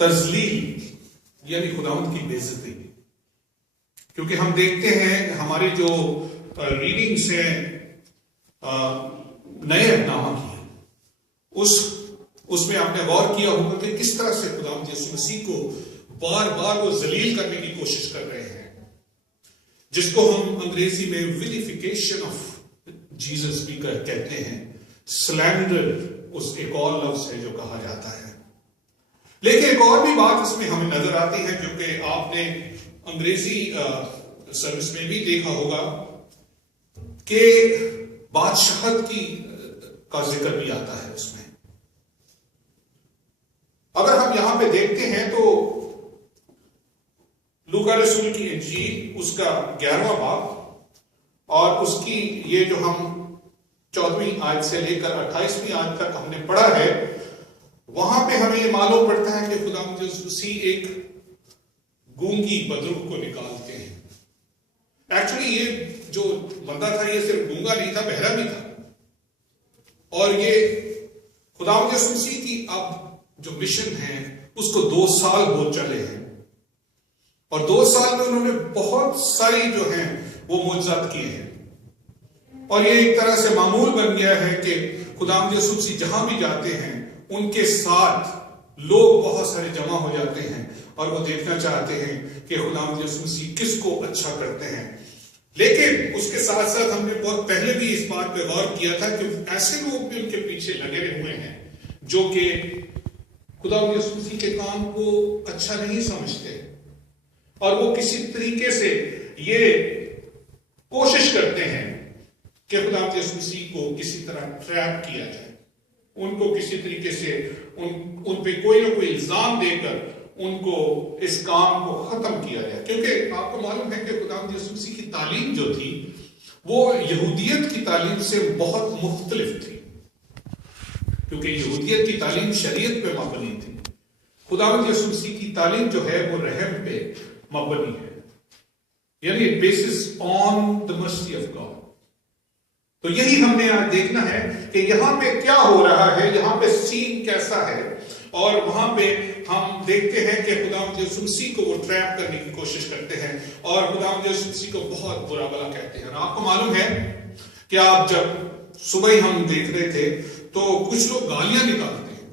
تذلیل یعنی خداوند کی بے عزتی. کیونکہ ہم دیکھتے ہیں ہماری جو ریڈنگز ہیں نئے اہدنامہ کی، اس میں آپ نے غور کیا ہوگا کہ کس طرح سے خداوند یسوع مسیح کو بار بار وہ ذلیل کرنے کی کوشش کر رہے ہیں، جس کو ہم انگریزی میں ویلیفیکیشن آف جیسس بھی کہتے ہیں. سلینڈر اس ایک اور لفظ ہے جو کہا جاتا ہے. لیکن ایک اور بھی بات اس میں ہمیں نظر آتی ہے جو کہ آپ نے انگریزی سروس میں بھی دیکھا ہوگا کہ بادشاہت کا ذکر بھی آتا ہے اس میں. اگر ہم یہاں پہ دیکھتے ہیں تو لوکا رسول کی انجیل اس کا 11واں باب اور اس کی یہ جو ہم 14ویں آیت سے لے کر 28ویں آیت تک ہم نے پڑھا ہے، وہاں پہ ہمیں یہ معلوم پڑتا ہے کہ خداوند یسوع مسیح ایک گونگی بدروح کو نکالتے ہیں. ایکچولی یہ جو بندہ تھا یہ صرف گونگا نہیں تھا، بہرا بھی تھا. اور یہ خداوند یسوع مسیح کی اب جو مشن ہے اس کو 2 سال ہو چلے ہیں، اور 2 سال میں انہوں نے بہت ساری جو ہیں وہ معجزات کیے ہیں. اور یہ ایک طرح سے معمول بن گیا ہے کہ خداوند یسوع مسیح جہاں بھی جاتے ہیں ان کے ساتھ لوگ بہت سارے جمع ہو جاتے ہیں اور وہ دیکھنا چاہتے ہیں کہ خداوند یسوع مسیح کس کو اچھا کرتے ہیں. لیکن اس کے ساتھ ساتھ ہم نے بہت پہلے بھی اس بات پہ غور کیا تھا کہ ایسے لوگ بھی ان کے پیچھے لگے ہوئے ہیں جو کہ خداوند یسوع مسیح کے کام کو اچھا نہیں سمجھتے، اور وہ کسی طریقے سے یہ کوشش کرتے ہیں کہ خداوند یسوع مسیح کو کسی طرح ٹریپ کیا جائے، ان کو کسی طریقے سے ان پہ کوئی نہ کوئی الزام دے کر ان کو اس کام کو ختم کیا جائے. کیونکہ آپ کو معلوم ہے کہ خداوند یسوع مسیح کی تعلیم جو تھی وہ یہودیت کی تعلیم سے بہت مختلف تھی، کیونکہ یہودیت کی تعلیم شریعت پہ مبنی تھی. خداوند یسوع مسیح کی تعلیم جو ہے وہ رحم پہ مبنی ہے، یعنی basis on the mercy of God. تو یہی ہم نے آج دیکھنا ہے کہ یہاں پہ کیا ہو رہا ہے، یہاں پہ سین کیسا ہے، اور وہاں پہ ہم دیکھتے ہیں کہ خداوند یسوع مسیح کو وہ ٹریپ کرنے کی کوشش کرتے ہیں اور خداوند یسوع مسیح کو بہت برا بھلا کہتے ہیں. اور آپ کو معلوم ہے کہ آپ جب صبح ہی ہم دیکھ رہے تھے تو کچھ لوگ گالیاں نکالتے ہیں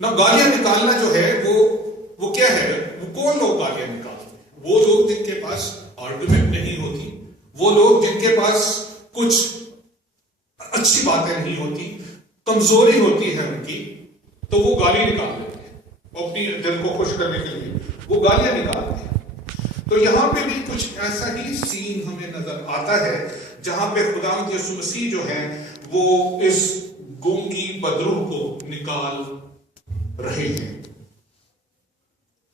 نا. گالیاں نکالنا جو ہے وہ کیا ہے، وہ کون لوگ گالیاں نکالتے ہیں؟ وہ لوگ جن کے پاس آرگومنٹ نہیں ہوتی، وہ لوگ جن کے پاس کچھ اچھی باتیں نہیں ہوتی، کمزوری ہوتی ہے ان کی، تو وہ گالی نکال دیتے ہیں. وہ اپنی دل کو خوش کرنے کے لیے وہ گالیاں نکالتے ہیں. تو یہاں پہ بھی کچھ ایسا ہی سین ہمیں نظر آتا ہے جہاں پہ خداوند یسوع مسیح جو ہیں وہ اس گونگی بدروح کو نکال رہے ہیں.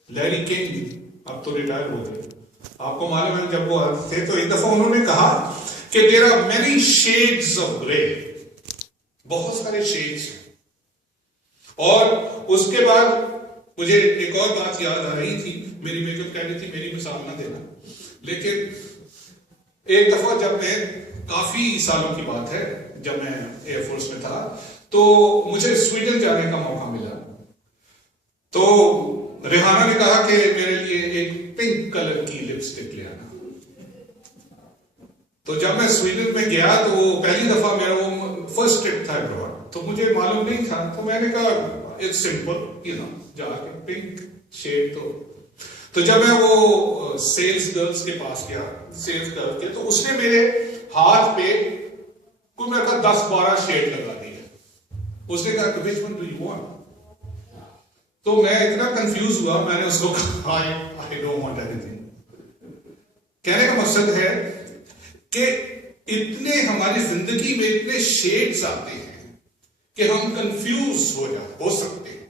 لیری کنگ اب تو ریٹائر ہو گئے. آپ کو معلوم ہے جب وہ تھے تو ایک دفعہ انہوں نے کہا کہ there are many shades of grey، بہت سارے شیڈز ہیں. اور اس کے بعد مجھے ایک اور بات یاد آ رہی تھی، میری بیگم کہہ رہی تھی میری مثال نہ دینا، لیکن ایک دفعہ جب میں کافی سالوں کی بات ہے جب میں ایئر فورس میں تھا تو مجھے سویڈن جانے کا موقع ملا. تو ریحانہ نے کہا کہ میرے لیے ایک پنک کلر کی لپسٹک لے آنا. تو جب میں سویڈن میں گیا تو وہ پہلی دفعہ میرا وہ فرسٹ ٹرپ تھا ابراڈ، تو مجھے معلوم نہیں تھا. تو میں نے کہا اٹس سمپل جا کے پنک شیڈ. تو جب میں وہ سیلز گرلز کے پاس گیا، سیلز گرل کے، تو اس نے میرے ہاتھ پہ کوئی میرے کہا 10-12 شیڈ لگا دیا. اس نے کہا which one do you want؟ تو میں اتنا کنفیوز ہوا، میں نے اس کو کہا I don't want anything. کہنے کا مقصد ہے کہ اتنے ہماری زندگی میں اتنے شیڈز آتے ہیں کہ ہم کنفیوز ہو سکتے ہیں.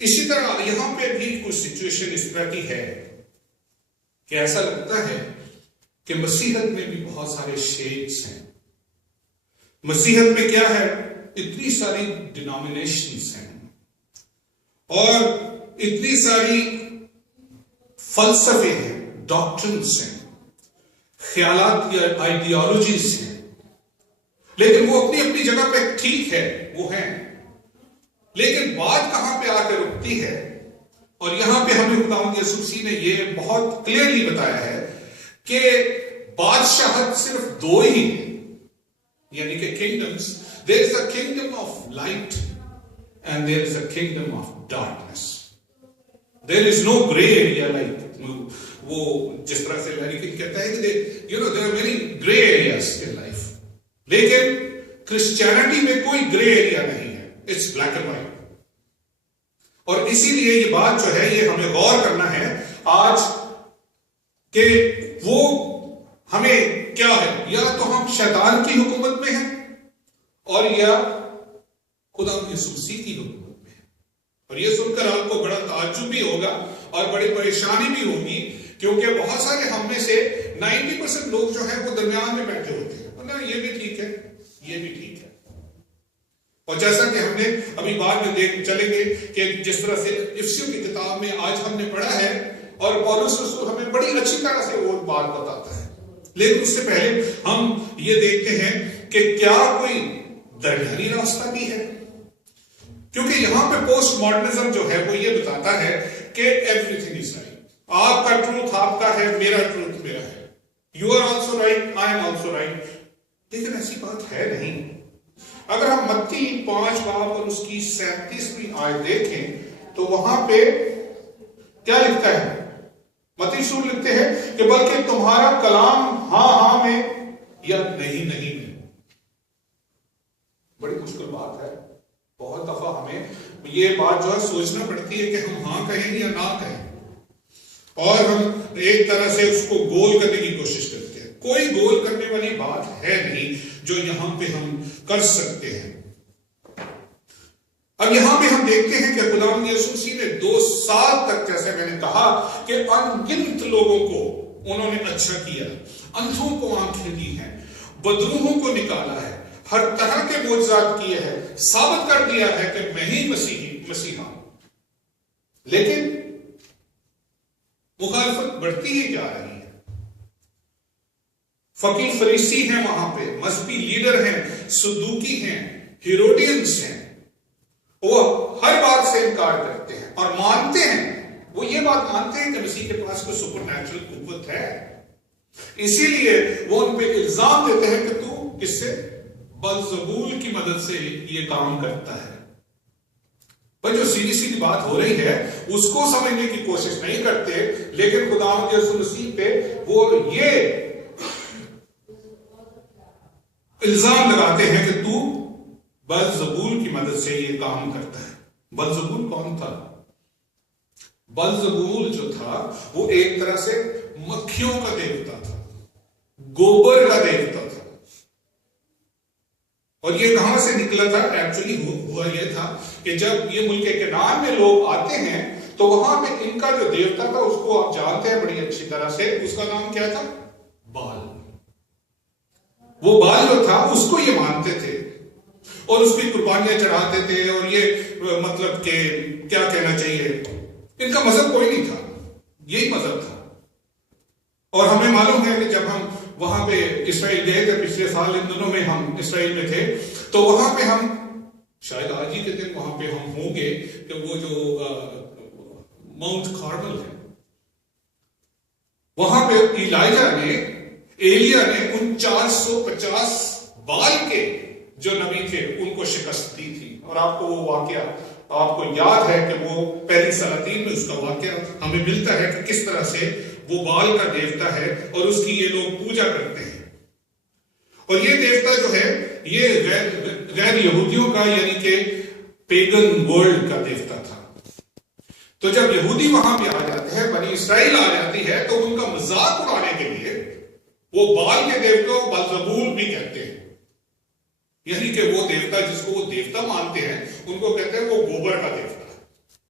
اسی طرح یہاں پہ بھی کچھ سچویشن اس طرح کی ہے کہ ایسا لگتا ہے کہ مسیحت میں بھی بہت سارے شیڈز ہیں. مسیحت میں کیا ہے، اتنی ساری ڈینامینیشنز ہیں اور اتنی ساری فلسفے ہیں، ڈاکٹرنز ہیں، خیالات یا آئیڈیالوجیز ہیں، لیکن وہ اپنی اپنی جگہ پہ ٹھیک ہے، وہ ہیں. لیکن بات کہاں پہ آ کے رکتی ہے، اور یہاں پہ ہمیں خداوند یسوع مسیح نے یہ بہت کلیئرلی بتایا ہے کہ بادشاہت صرف دو ہی ہیں، یعنی کہ kingdoms, there is a kingdom of light and there is a kingdom of darkness. There is no gray area like وہ جس طرح سے لیکن کہتا ہے کہ there are many gray areas in life. لیکن کرسچینٹی میں کوئی گرے ایریا نہیں ہے، اٹس بلیک اینڈ وائٹ. اور اسی لیے یہ بات جو ہے یہ ہمیں غور کرنا ہے آج کہ وہ ہمیں کیا ہے، یا تو ہم شیطان کی حکومت میں ہیں اور یا خدا یسوع مسیح کی حکومت میں ہیں. اور یہ سن کر آپ کو بڑا تعجب بھی ہوگا اور بڑی پریشانی بھی ہوگی، کیونکہ بہت سارے ہم میں سے 90% لوگ جو ہیں وہ درمیان میں بیٹھے ہوتے ہیں، یہ بھی ٹھیک ہے یہ بھی ٹھیک ہے. اور جیسا کہ ہم نے ابھی بعد میں دیکھ چلیں گے کہ جس طرح سے افسیوں کی کتاب میں آج ہم نے پڑھا ہے، اور پولس رسول ہمیں بڑی اچھی طرح سے وہ بات بتاتا ہے. لیکن اس سے پہلے ہم یہ دیکھتے ہیں کہ کیا کوئی درمیانی راستہ بھی ہے، کیونکہ یہاں پہ پوسٹ ماڈرنزم جو ہے وہ یہ بتاتا ہے کہ ایوری تھنگ از رائٹ، آپ کا ٹروتھ آپ کا ہے، میرا ٹروتھ میرا ہے، you are also right, I am also right. لیکن ایسی بات ہے نہیں. اگر ہم متی 5 باب اور اس کی 37ویں آیت دیکھیں تو وہاں پہ کیا لکھتا ہے؟ متی رسول لکھتے ہیں کہ بلکہ تمہارا کلام ہاں ہاں میں یا نہیں نہیں میں. بڑی مشکل بات ہے. بہت دفعہ ہمیں یہ بات جو ہے سوچنا پڑتی ہے کہ ہم ہاں کہیں یا نہ کہیں، اور ہم ایک طرح سے اس کو گول کرنے کی کوشش کرتے ہیں. کوئی گول کرنے والی بات ہے نہیں جو یہاں پہ ہم کر سکتے ہیں. اب یہاں پہ ہم دیکھتے ہیں کہ خداوند یسوع مسیح نے 2 سال تک، جیسے میں نے کہا کہ ان گنت لوگوں کو انہوں نے اچھا کیا، اندھوں کو آنکھیں دی ہیں، بدروحوں کو نکالا ہے، ہر طرح کے معجزات کیے ہیں، ثابت کر دیا ہے کہ میں ہی مسیحا ہوں. لیکن مخالفت بڑھتی ہی جا رہی ہے. فقیہ فریسی ہیں وہاں پہ، مذہبی لیڈر ہیں، صدوقی ہیں، ہیروڈینز ہیں، وہ ہر بات سے انکار کرتے ہیں اور مانتے ہیں، وہ یہ بات مانتے ہیں کہ مسیح کے پاس کوئی سپر نیچرل قوت ہے. اسی لیے وہ ان پہ الزام دیتے ہیں کہ تو کس سے؟ بلزبول کی مدد سے یہ کام کرتا ہے. پر جو سیدھی سیدھی بات ہو رہی ہے اس کو سمجھنے کی کوشش نہیں کرتے، لیکن خداوند یسوع مسیح پہ وہ یہ الزام لگاتے ہیں کہ تو بلزبول کی مدد سے یہ کام کرتا ہے. بلزبول کون تھا؟ بلزبول جو تھا وہ ایک طرح سے مکھیوں کا دیوتا تھا، گوبر کا دیوتا تھا. اور یہ کہاں سے نکلا تھا؟ ایکچولی ہوا یہ تھا کہ جب یہ ملک کنعان میں لوگ آتے ہیں تو وہاں پہ ان کا جو دیوتا تھا اس کو آپ جانتے ہیں بڑی اچھی طرح سے، اس کا نام کیا تھا؟ بال. وہ بال جو تھا اس کو یہ مانتے تھے اور اس کی قربانیاں چڑھاتے تھے، اور یہ مطلب کہ کیا کہنا چاہیے، ان کا مذہب کوئی نہیں تھا، یہی مذہب تھا. اور ہمیں معلوم ہے کہ جب ہم وہاں پہ اسرائیل گئے تھے پچھلے سال، ان دنوں میں ہم اسرائیل میں تھے، تو وہاں پہ ہم شاید آج ہی کے دن وہاں پہ ہم ہوں گے کہ وہ جو ماؤنٹ کارمل ہے وہاں پہ ایلیا نے ان 450 بال کے جو نبی تھے ان کو شکست دی تھی. اور آپ کو وہ واقعہ آپ کو یاد ہے کہ وہ پہلی سلاطین میں اس کا واقعہ ہمیں ملتا ہے کہ کس طرح سے وہ بال کا دیوتا ہے اور اس کی یہ لوگ پوجا کرتے ہیں. اور یہ دیوتا جو ہے یہ غیر یہودیوں کا یعنی کہ پیگن ورلڈ کا دیوتا تھا. تو جب یہودی وہاں پہ آ جاتے ہیں، بنی اسرائیل آ جاتی ہے، تو ان کا مذاق اڑانے کے لیے وہ بال کے دیوتا کو بلزبول بھی کہتے ہیں، یعنی کہ وہ دیوتا جس کو وہ دیوتا مانتے ہیں ان کو کہتے ہیں وہ گوبر کا دیوتا.